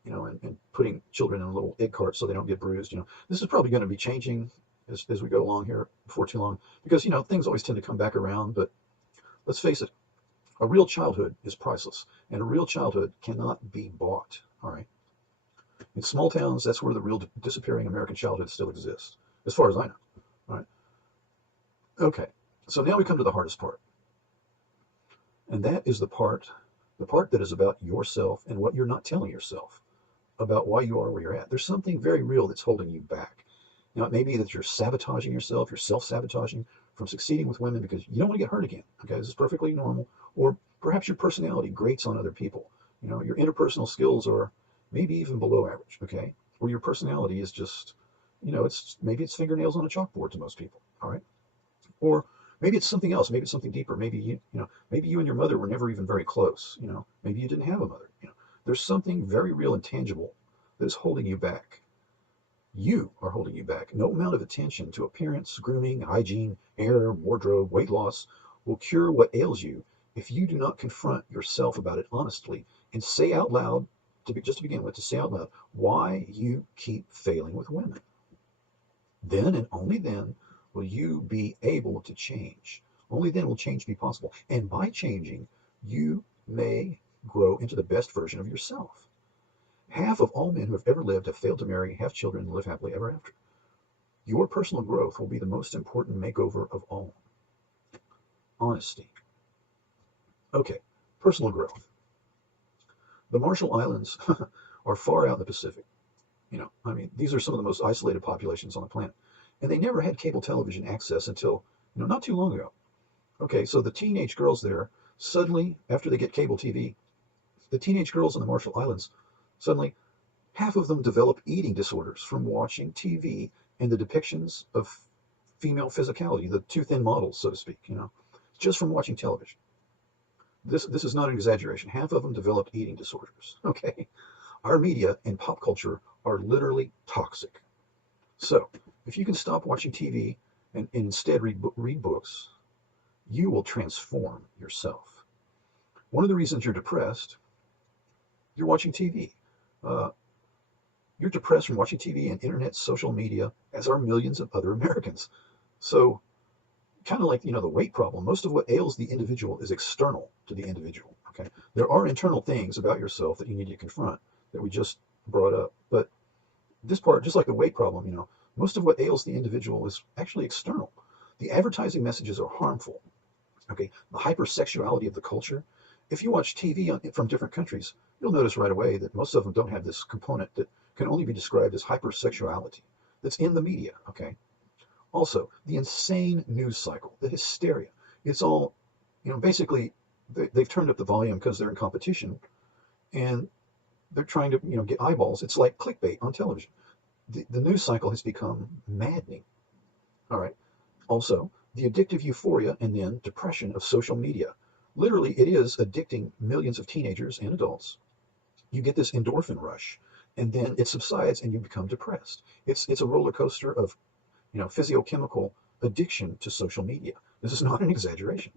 and putting children in a little egg cart so they don't get bruised, this is probably going to be changing as we go along here before too long, because, things always tend to come back around. But let's face it, a real childhood is priceless, and a real childhood cannot be bought, all right? In small towns, that's where the real disappearing American childhood still exists, as far as I know, all right? Okay, so now we come to the hardest part. And that is the part that is about yourself and what you're not telling yourself about why you are where you're at. There's something very real that's holding you back. Now, it may be that you're sabotaging yourself, you're self-sabotaging from succeeding with women because you don't want to get hurt again. Okay, this is perfectly normal. Or perhaps your personality grates on other people. Your interpersonal skills are maybe even below average. Okay, or your personality is just, maybe it's fingernails on a chalkboard to most people. All right, or maybe it's something else. Maybe it's something deeper. Maybe maybe you and your mother were never even very close. Maybe you didn't have a mother. There's something very real and tangible that is holding you back. You are holding you back. No amount of attention to appearance, grooming, hygiene, hair, wardrobe, weight loss will cure what ails you if you do not confront yourself about it honestly and say out loud, just to begin with, to say out loud why you keep failing with women. Then and only then will you be able to change. Only then will change be possible. And by changing, you may grow into the best version of yourself. Half of all men who have ever lived have failed to marry, have children, and live happily ever after. Your personal growth will be the most important makeover of all. Honesty. Okay, personal growth. The Marshall Islands are far out in the Pacific. These are some of the most isolated populations on the planet. And they never had cable television access until, not too long ago. Okay, so the teenage girls there, suddenly, after they get cable TV, the teenage girls in the Marshall Islands, suddenly, half of them develop eating disorders from watching TV and the depictions of female physicality, the too thin models, so to speak, just from watching television. This is not an exaggeration. Half of them developed eating disorders. Okay, our media and pop culture are literally toxic. So if you can stop watching TV and instead read books, you will transform yourself. One of the reasons you're depressed, you're watching TV. Uh, you're depressed from watching TV and internet, social media, as are millions of other Americans. So kind of like, the weight problem, most of what ails the individual is external to the individual. Okay, there are internal things about yourself that you need to confront that we just brought up, but this part, just like the weight problem, most of what ails the individual is actually external. The advertising messages are harmful. Okay, the hypersexuality of the culture. If you watch TV from different countries, you'll notice right away that most of them don't have this component that can only be described as hypersexuality that's in the media. Okay, also, the insane news cycle, the hysteria. It's all, basically, they've turned up the volume because they're in competition, and they're trying to, get eyeballs. It's like clickbait on television. The news cycle has become maddening. All right. Also, the addictive euphoria and then depression of social media. Literally, it is addicting millions of teenagers and adults. You get this endorphin rush, and then it subsides, and you become depressed. It's a roller coaster of physiochemical addiction to social media. This is not an exaggeration.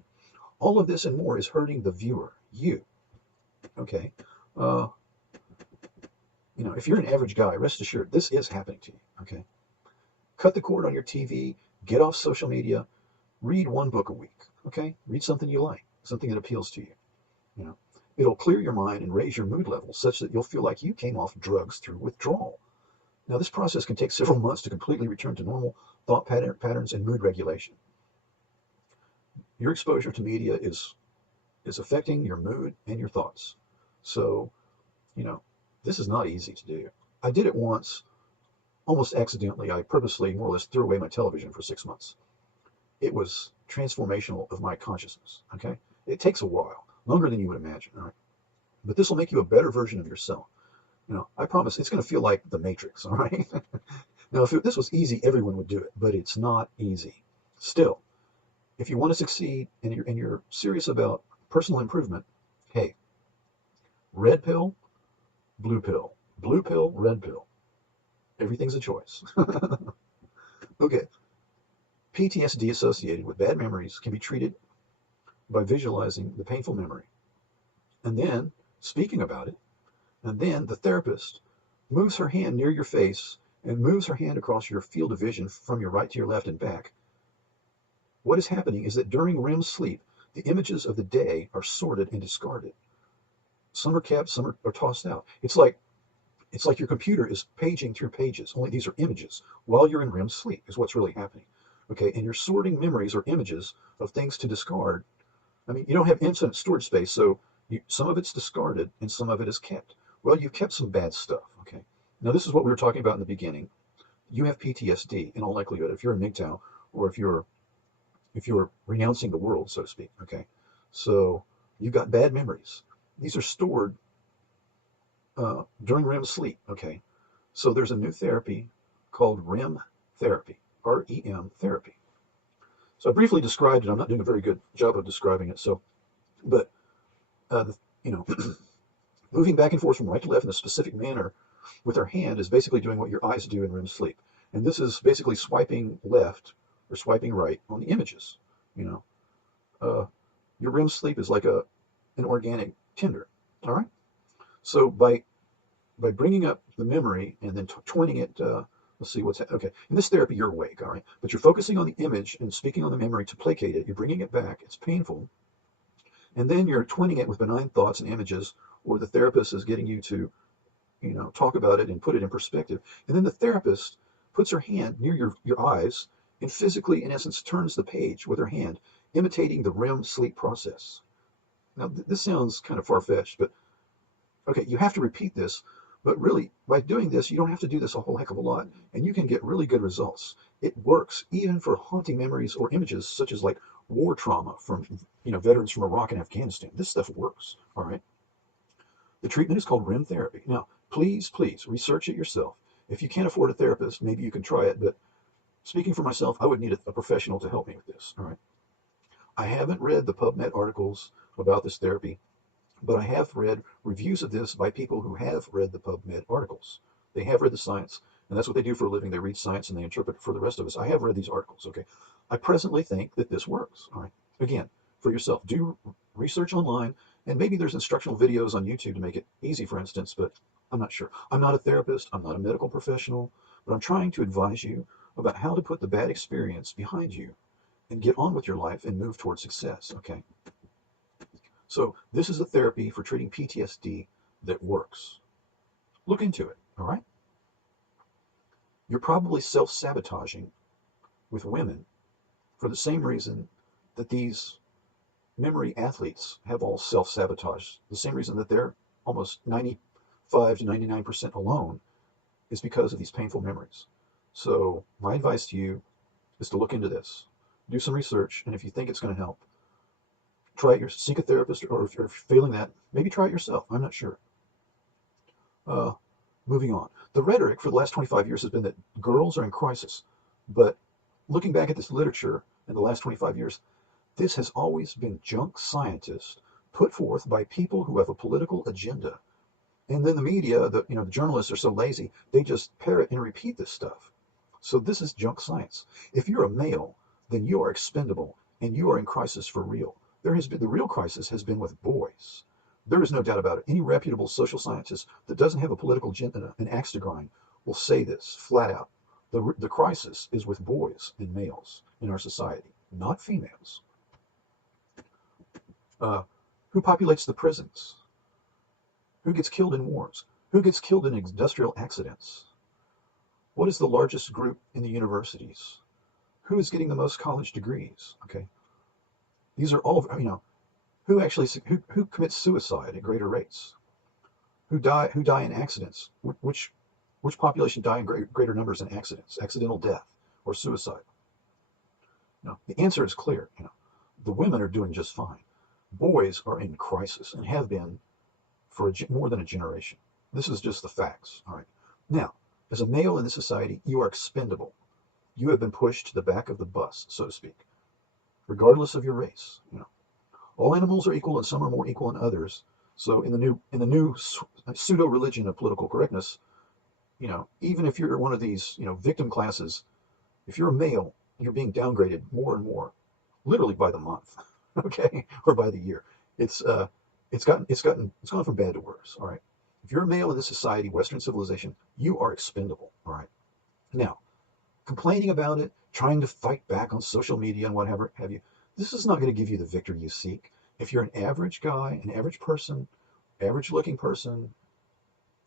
All of this and more is hurting the viewer, you. Okay, uh, if you're an average guy, rest assured this is happening to you. Okay, cut the cord on your TV, get off social media, read one book a week. Okay, read something you like, something that appeals to you. You know, it'll clear your mind and raise your mood level such that you'll feel like you came off drugs through withdrawal. Now, this process can take several months to completely return to normal thought patterns and mood regulation. Your exposure to media is affecting your mood and your thoughts. So, you know, this is not easy to do. I did it once, almost accidentally. I purposely, more or less, threw away my television for 6 months. It was transformational of my consciousness. Okay, it takes a while, longer than you would imagine. All right, but this will make you a better version of yourself. I promise it's going to feel like the Matrix. All right. Now, if this was easy, everyone would do it, but it's not easy. Still, if you want to succeed and you're serious about personal improvement, hey, red pill, blue pill, blue pill, red pill. Everything's a choice. Okay. PTSD associated with bad memories can be treated by visualizing the painful memory and then speaking about it. And then the therapist moves her hand near your face and moves her hand across your field of vision from your right to your left and back. What is happening is that during REM sleep, the images of the day are sorted and discarded. Some are kept, some are tossed out. It's like your computer is paging through pages, only these are images while you're in REM sleep is what's really happening. Okay, and you're sorting memories or images of things to discard. I mean, you don't have infinite storage space, so some of it's discarded and some of it is kept. Well, you've kept some bad stuff. Okay, now this is what we were talking about in the beginning. You have PTSD in all likelihood if you're a MGTOW or if you're renouncing the world, so to speak. Okay, so you've got bad memories. These are stored during REM sleep. Okay, so there's a new therapy called REM therapy, REM therapy. So I briefly described it. I'm not doing a very good job of describing it. But you know, moving back and forth from right to left in a specific manner with our hand is basically doing what your eyes do in REM sleep. And this is basically swiping left or swiping right on the images. You know, your REM sleep is like an organic Tinder. All right. So by bringing up the memory and then twinning it, let's see what's okay. In this therapy, you're awake, all right, but you're focusing on the image and speaking on the memory to placate it. You're bringing it back. It's painful, and then you're twinning it with benign thoughts and images, or the therapist is getting you to, talk about it and put it in perspective. And then the therapist puts her hand near your eyes and physically, in essence, turns the page with her hand, imitating the REM sleep process. Now, this sounds kind of far-fetched, but okay, you have to repeat this, but really, by doing this, you don't have to do this a whole heck of a lot, and you can get really good results. It works even for haunting memories or images such as like war trauma from, veterans from Iraq and Afghanistan. This stuff works, all right? The treatment is called REM therapy. Now, please research it yourself. If you can't afford a therapist, maybe you can try it, but speaking for myself, I would need a professional to help me with this, all right? I haven't read the PubMed articles about this therapy, but I have read reviews of this by people who have read the PubMed articles. They have read the science, and that's what they do for a living. They read science and they interpret it for the rest of us. I have read these articles, okay? I presently think that this works, all right? Again, for yourself, do research online, and maybe there's instructional videos on YouTube to make it easy, for instance, but I'm not sure. I'm not a therapist, I'm not a medical professional, but I'm trying to advise you about how to put the bad experience behind you and get on with your life and move towards success, okay? So this is a therapy for treating PTSD that works. Look into it, all right? You're probably self-sabotaging with women for the same reason that these memory athletes have all self-sabotaged. The same reason that they're almost 95 to 99% alone is because of these painful memories. So my advice to you is to look into this. Do some research, and if you think it's going to help, try it. Seek a therapist, or if you're failing that, maybe try it yourself. I'm not sure. Uh, Moving on. The rhetoric for the last 25 years has been that girls are in crisis. But looking back at this literature in the last 25 years, this has always been junk scientists put forth by people who have a political agenda. And then the media, the journalists are so lazy, they just parrot and repeat this stuff. So this is junk science. If you're a male, then you are expendable and you are in crisis for real. The real crisis has been with boys. There is no doubt about it. Any reputable social scientist that doesn't have a political agenda, an axe to grind, will say this flat out. The crisis is with boys and males in our society, not females. Uh, who populates the prisons? Who gets killed in wars? Who gets killed in industrial accidents? What is the largest group in the universities? Who is getting the most college degrees? Okay, these are all, who commits suicide at greater rates? Who die in accidents? Which population die in greater numbers in accidents, accidental death, or suicide? The answer is clear. The women are doing just fine. Boys are in crisis and have been for more than a generation. This is just the facts. All right. Now, as a male in this society, you are expendable. You have been pushed to the back of the bus, so to speak, regardless of your race. All animals are equal, and some are more equal than others. So in the new pseudo religion of political correctness, even if you're one of these, victim classes, if you're a male, you're being downgraded more and more, literally by the month, okay, or by the year. It's gone from bad to worse. All right. If you're a male in this society, Western civilization, you are expendable. All right. Now, complaining about it, trying to fight back on social media and whatever have you, this is not going to give you the victory you seek. If you're an average guy, an average person, average looking person,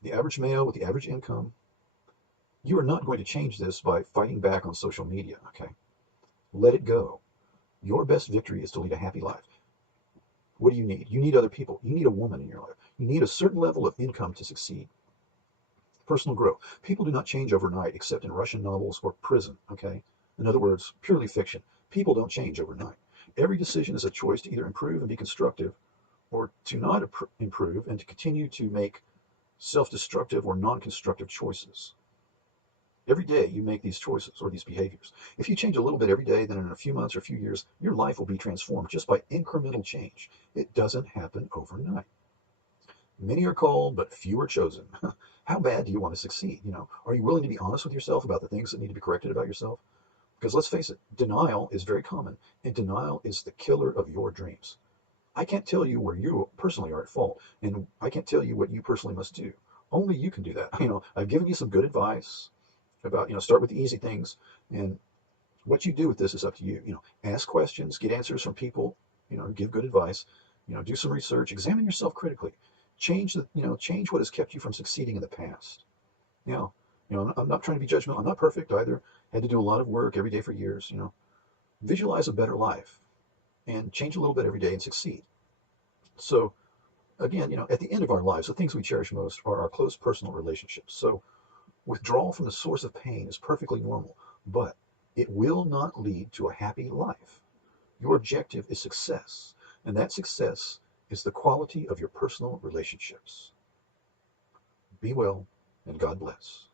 the average male with the average income, you are not going to change this by fighting back on social media. Okay. Let it go. Your best victory is to lead a happy life. What do you need? You need other people. You need a woman in your life. You need a certain level of income to succeed. Personal growth. People do not change overnight except in Russian novels or prison, okay? In other words, purely fiction. People don't change overnight. Every decision is a choice to either improve and be constructive, or to not improve and to continue to make self-destructive or non-constructive choices. Every day you make these choices or these behaviors. If you change a little bit every day, then in a few months or a few years, your life will be transformed just by incremental change. It doesn't happen overnight. Many are called, but few are chosen. How bad do you want to succeed? Are you willing to be honest with yourself about the things that need to be corrected about yourself? Because let's face it, denial is very common, and denial is the killer of your dreams. I can't tell you where you personally are at fault, and I can't tell you what you personally must do. Only you can do that. I've given you some good advice about, start with the easy things, and what you do with this is up to you. Ask questions, get answers from people, give good advice, do some research, examine yourself critically, change what has kept you from succeeding in the past. Now, I'm not trying to be judgmental. I'm not perfect either. Had to do a lot of work every day for years. Visualize a better life and change a little bit every day and succeed. So again, at the end of our lives, the things we cherish most are our close personal relationships. So withdrawal from the source of pain is perfectly normal, but it will not lead to a happy life. Your objective is success, and that success is the quality of your personal relationships. Be well, and God bless.